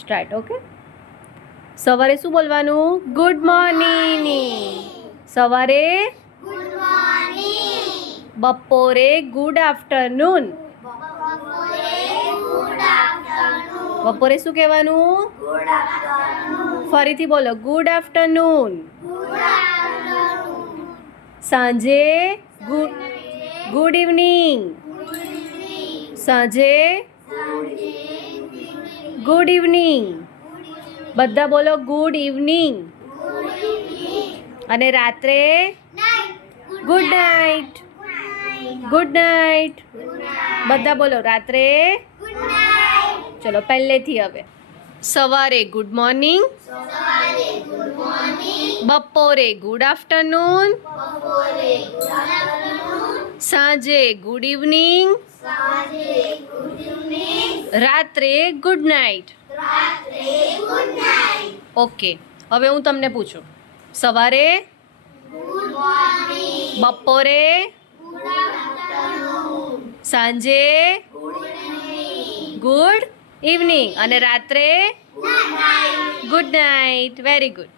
Start. Okay. સવારે શું બોલવાનું? Good morning. સવારે ગુડ મોર્નિંગ. બપોરે ગુડ આફ્ટરનૂન. બપોરે ગુડ આફ્ટરનૂન. બપોરે શું કહેવાનું? Good afternoon. ફરીથી બોલો, ગુડ આફ્ટરનૂન. Good afternoon. સાંજે ગુડ ઇવનિંગ. સાંજે ગુડ ઇવનિંગ. બધા બોલો, ગુડ ઇવનિંગ. અને રાત્રે ગુડ નાઇટ. Good night. બધા બોલો, રાત્રે. Good night. ચલો પહેલેથી હવે. સવારે ગુડ મોર્નિંગ. સવારે ગુડ મોર્નિંગ. બપોરે ગુડ આફ્ટરનૂન. બપોરે ગુડ આફ્ટરનૂન. સાંજે ગુડ ઇવનિંગ. સાંજે ગુડ ઇવનિંગ. રાત્રે ગુડ નાઇટ. રાત્રે ગુડ નાઇટ. ઓકે. હવે હું તમને પૂછું, સવારે, ગુડ મોર્નિંગ. બપોરે, ગુડ આફ્ટરનૂન. સાંજે ગુડ ઇવનિંગ. ગુડ ઇવનિંગ અને રાત્રે good night. Good night. Very good.